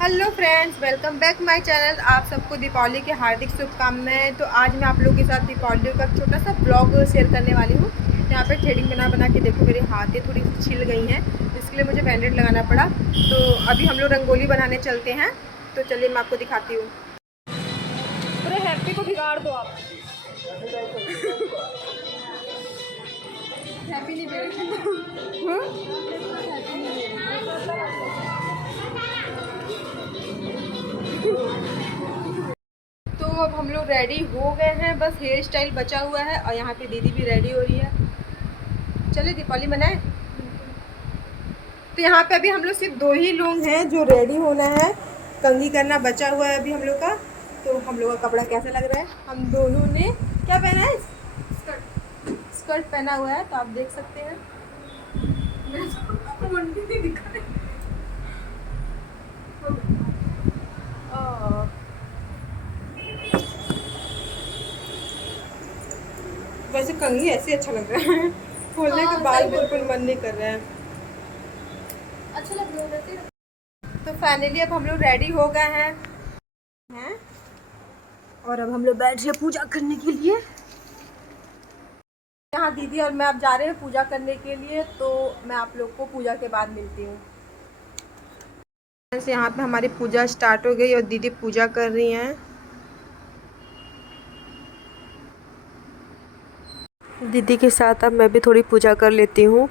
Hello friends, welcome back my channel. आप सबको दीपावली की हार्दिक शुभकामनाएं। तो आज मैं आप लोगों के साथ दीपावली का छोटा सा ब्लॉग शेयर करने वाली हूँ। यहाँ पे थ्रेडिंग बना के देखो मेरे हाथें थोड़ी सी छिल गई हैं, इसके लिए मुझे बैंडेड लगाना पड़ा। तो अभी हम लोग रंगोली बनाने चलते हैं। तो चलिए मैं आपको दिखाती हूँ। पूरे हैप्पी को बिगाड़ दो आप। हैप्पी नहीं तो अब हम लोग रेडी हो गए हैं, बस हेयर स्टाइल बचा हुआ है और यहाँ पे दीदी भी रेडी हो रही है। चलिए दीपावली मनाएं। तो यहाँ पे अभी हम लोग सिर्फ दो ही लोग हैं जो रेडी होना है, कंघी करना बचा हुआ है अभी हम लोग का। तो हम लोग का कपड़ा कैसा लग रहा है? हम दोनों ने क्या पहना है? स्कर्ट। स्कर्ट पहना हुआ है, तो आप देख सकते हैं। मुंडी नहीं दिखा रही। वैसे कंघी ऐसे अच्छा लग रहा है। खोलने के बाद बिल्कुल मन नहीं कर रहा है। अच्छा लग रहा है। तो फाइनली अब हम लोग रेडी हो गए हैं और अब हम लोग बैठ रहे पूजा करने के लिए। यहाँ दीदी और मैं अब जा रहे हैं पूजा करने के लिए। तो मैं आप लोग को पूजा के बाद मिलती हूँ। यहाँ पे हमारी पूजा स्टार्ट हो गई और दीदी पूजा कर रही हैं। दीदी के साथ अब मैं भी थोड़ी पूजा कर लेती हूँ,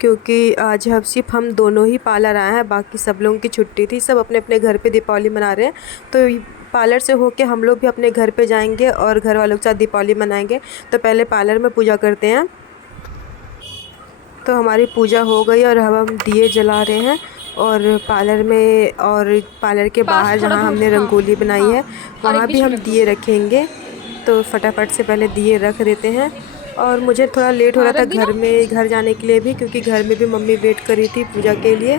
क्योंकि आज हम सिर्फ हम दोनों ही पार्लर आए हैं, बाकी सब लोगों की छुट्टी थी। सब अपने अपने घर पे दीपावली मना रहे हैं। तो पार्लर से होके हम लोग भी अपने घर पे जाएंगे और घर वालों के साथ दीपावली मनाएंगे। तो पहले पार्लर में पूजा करते हैं। तो हमारी पूजा हो गई और अब हम दिए जला रहे हैं और पार्लर के बाहर जहाँ हमने रंगोली बनाई है वहाँ भी हम दिए रखेंगे। तो फटाफट से पहले दिए रख देते हैं। और मुझे थोड़ा लेट हो रहा था घर जाने के लिए भी, क्योंकि घर में भी मम्मी वेट कर रही थी पूजा के लिए।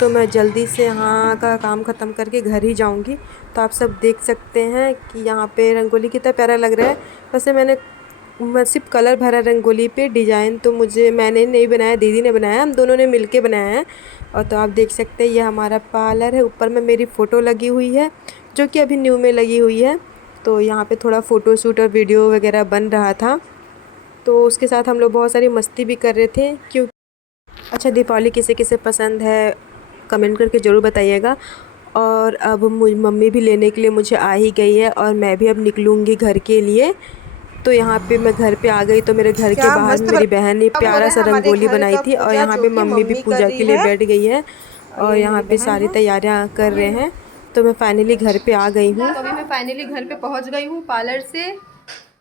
तो मैं जल्दी से यहाँ का काम ख़त्म करके घर ही जाऊँगी। तो आप सब देख सकते हैं कि यहाँ पे रंगोली कितना प्यारा लग रहा है। वैसे मैं सिर्फ कलर भरा रंगोली पे, डिज़ाइन तो मैंने नहीं बनाया, दीदी ने बनाया, हम दोनों ने मिलके बनाया है। और तो आप देख सकते हैं ये हमारा पार्लर है। ऊपर में मेरी फ़ोटो लगी हुई है जो कि अभी न्यू में लगी हुई है। तो यहाँ पे थोड़ा फ़ोटो शूट और वीडियो वगैरह बन रहा था। तो उसके साथ हम लोग बहुत सारी मस्ती भी कर रहे थे। क्यों अच्छा, दीपावली किसे किसे पसंद है कमेंट करके ज़रूर बताइएगा। और अब मम्मी भी लेने के लिए मुझे आ ही गई है और मैं भी अब निकलूँगी घर के लिए। तो यहाँ पे मैं घर पे आ गई। तो मेरे घर के बाहर मेरी बहन ने प्यारा सा रंगोली बनाई थी और यहाँ पे मम्मी भी पूजा के लिए बैठ गई है और यहाँ पे सारी तैयारियाँ कर रहे हैं। तो मैं फाइनली घर पे आ गई हूँ। तो अभी मैं फाइनली घर पे पहुँच गई हूँ पार्लर से।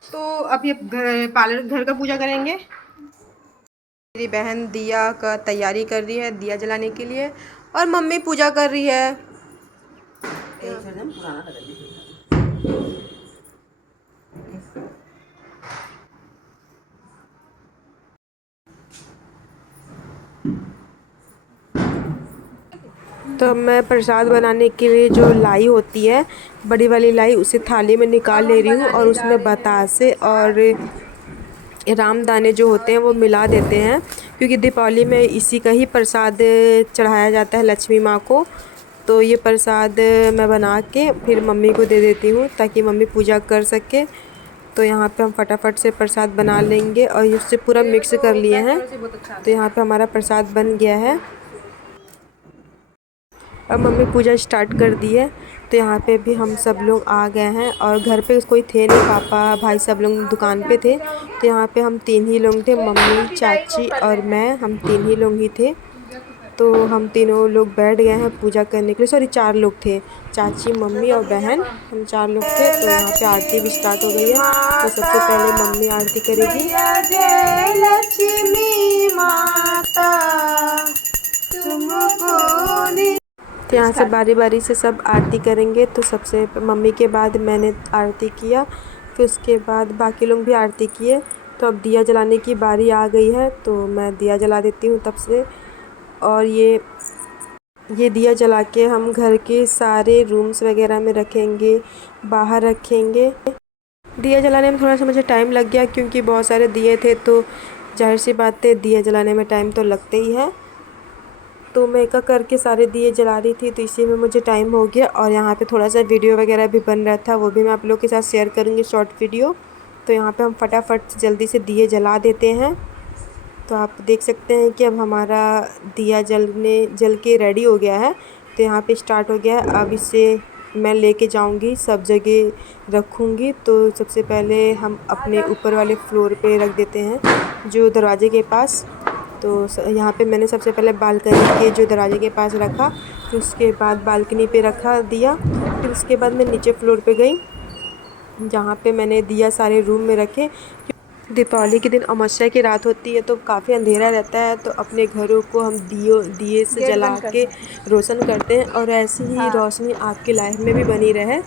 तो अब ये घर का पूजा करेंगे। मेरी बहन दिया का तैयारी कर रही है दिया जलाने के लिए और मम्मी पूजा कर रही है। तो मैं प्रसाद बनाने के लिए जो लाई होती है, बड़ी वाली लाई, उसे थाली में निकाल ले रही हूँ और उसमें बतासे और रामदाने जो होते हैं वो मिला देते हैं, क्योंकि दीपावली में इसी का ही प्रसाद चढ़ाया जाता है लक्ष्मी माँ को। तो ये प्रसाद मैं बना के फिर मम्मी को दे देती हूँ ताकि मम्मी पूजा कर सके। तो यहाँ पे हम फटाफट से प्रसाद बना लेंगे और इससे पूरा मिक्स कर लिए हैं। तो यहाँ पे हमारा प्रसाद बन गया है। अब मम्मी पूजा स्टार्ट कर दी है। तो यहाँ पे भी हम सब लोग आ गए हैं और घर पे कोई थे नहीं, पापा भाई सब लोग दुकान पे थे। तो यहाँ पे हम 3 ही लोग थे, मम्मी चाची और मैं, हम 3 ही लोग ही थे। तो हम तीनों लोग बैठ गए हैं पूजा करने के लिए। सॉरी 4 लोग थे, चाची मम्मी और बहन, हम 4 लोग थे। तो यहाँ पे आरती भी स्टार्ट हो गई है। तो सबसे पहले मम्मी आरती करेगी। जय लक्ष्मी माता तुमको। तो यहाँ से बारी बारी से सब आरती करेंगे। तो सबसे मम्मी के बाद मैंने आरती किया, फिर उसके बाद बाकी लोग भी आरती किए। तो अब दिया जलाने की बारी आ गई है, तो मैं दिया जला देती हूँ तब से। और ये दिया जला के हम घर के सारे रूम्स वगैरह में रखेंगे, बाहर रखेंगे। दिया जलाने में थोड़ा सा मुझे टाइम लग गया, क्योंकि बहुत सारे दिए थे। तो जाहिर सी बात है दिया जलाने में टाइम तो लगते ही है। तो मैं एक करके सारे दिए जला रही थी, तो इसी में मुझे टाइम हो गया। और यहाँ पे थोड़ा सा वीडियो वगैरह भी बन रहा था, वो भी मैं आप लोगों के साथ शेयर करूँगी शॉर्ट वीडियो। तो यहाँ पे हम फटाफट जल्दी से दिए जला देते हैं। तो आप देख सकते हैं कि अब हमारा दिया जल के रेडी हो गया है। तो यहाँ पे स्टार्ट हो गया है। अब इसे मैं लेके जाऊँगी, सब जगह रखूँगी। तो सबसे पहले हम अपने ऊपर वाले फ्लोर पे रख देते हैं, जो दरवाजे के पास। तो यहाँ पे मैंने सबसे पहले बालकनी के जो दरवाजे के पास रखा, फिर उसके बाद बालकनी पे रखा दिया। फिर उसके बाद मैं नीचे फ्लोर पे गई, जहाँ पे मैंने दिया सारे रूम में रखे। दीपावली के दिन अमावस्या की रात होती है, तो काफ़ी अंधेरा रहता है, तो अपने घरों को हम दिए से जला के रोशन करते हैं। और ऐसी ही रोशनी आपकी लाइफ में भी बनी रहे।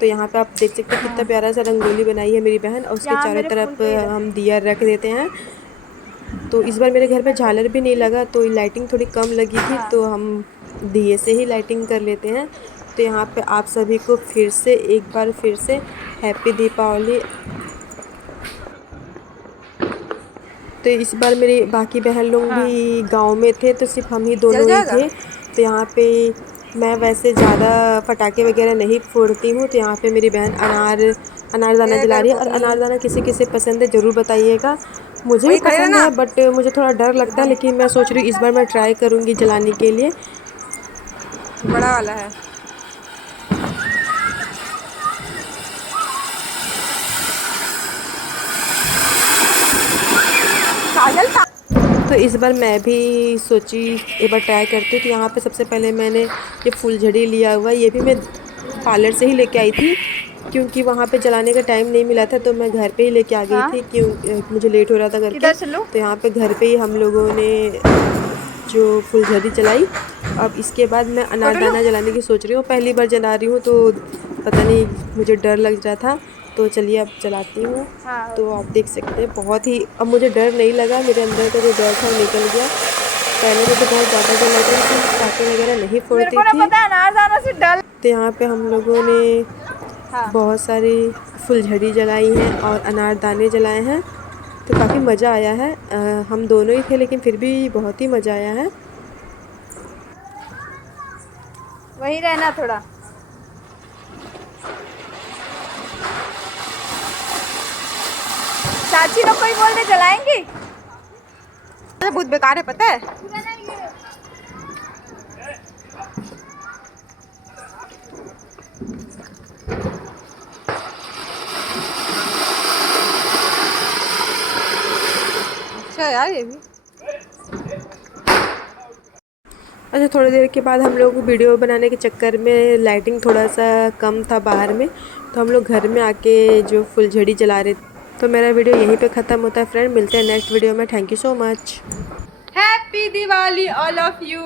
तो यहाँ पे आप देख सकते हैं कितना प्यारा सा रंगोली बनाई है मेरी बहन, और उसके चारों तरफ हम दिया रख देते हैं। तो इस बार मेरे घर में झालर भी नहीं लगा, तो लाइटिंग थोड़ी कम लगी थी, तो हम दिए से ही लाइटिंग कर लेते हैं। तो यहाँ पे आप सभी को एक बार फिर से हैप्पी दीपावली। तो इस बार मेरे बाकी बहन लोग भी गांव में थे, तो सिर्फ हम ही दोनों ही थे। तो यहाँ पे मैं वैसे ज़्यादा पटाखे वगैरह नहीं फोड़ती हूँ। तो यहाँ पे मेरी बहन अनारदाना जला रही है। और अनारदाना किसी किसी पसंद है, ज़रूर बताइएगा। मुझे भी पसंद है, बट मुझे थोड़ा डर लगता है, लेकिन मैं सोच रही हूँ इस बार मैं ट्राई करूँगी जलाने के लिए। बड़ा वाला है। तो इस बार मैं भी सोची एक बार ट्राई करती हूँ। तो यहाँ पे सबसे पहले मैंने ये फुलझड़ी लिया हुआ, ये भी मैं पार्लर से ही लेके आई थी, क्योंकि वहाँ पे जलाने का टाइम नहीं मिला था, तो मैं घर पे ही लेके आ गई थी, क्यों मुझे लेट हो रहा था करके। तो यहाँ पे घर पे ही हम लोगों ने जो फुलझड़ी जलाई। अब इसके बाद मैं अनारदाना जलाने की सोच रही हूँ, पहली बार जला रही हूँ, तो पता नहीं मुझे डर लग रहा था। तो चलिए अब चलाती हूँ। तो आप देख सकते हैं बहुत ही, अब मुझे डर नहीं लगा, मेरे अंदर का जो डर था वो निकल गया। पहले मुझे बहुत ज़्यादा डर लग रहा था, पटाखे वगैरह नहीं फोड़ती थी। तो यहाँ पे हम लोगों ने बहुत सारी फुलझड़ी जलाई हैं और अनारदाने जलाए हैं। तो काफ़ी मज़ा आया है। हम दोनों ही थे, लेकिन फिर भी बहुत ही मज़ा आया है। वही रहना थोड़ा। चाची लोग कोई बोल दे जलाएंगी। बहुत बेकार है, पता है। अच्छा यार, ये भी अच्छा, थोड़ी देर के बाद हम लोग वीडियो बनाने के चक्कर में लाइटिंग थोड़ा सा कम था बाहर में, तो हम लोग घर में आके जो फुलझड़ी जला रहे थे। तो मेरा वीडियो यहीं पे ख़त्म होता है फ्रेंड, मिलते हैं नेक्स्ट वीडियो में। Thank you so much. Happy Diwali all of you.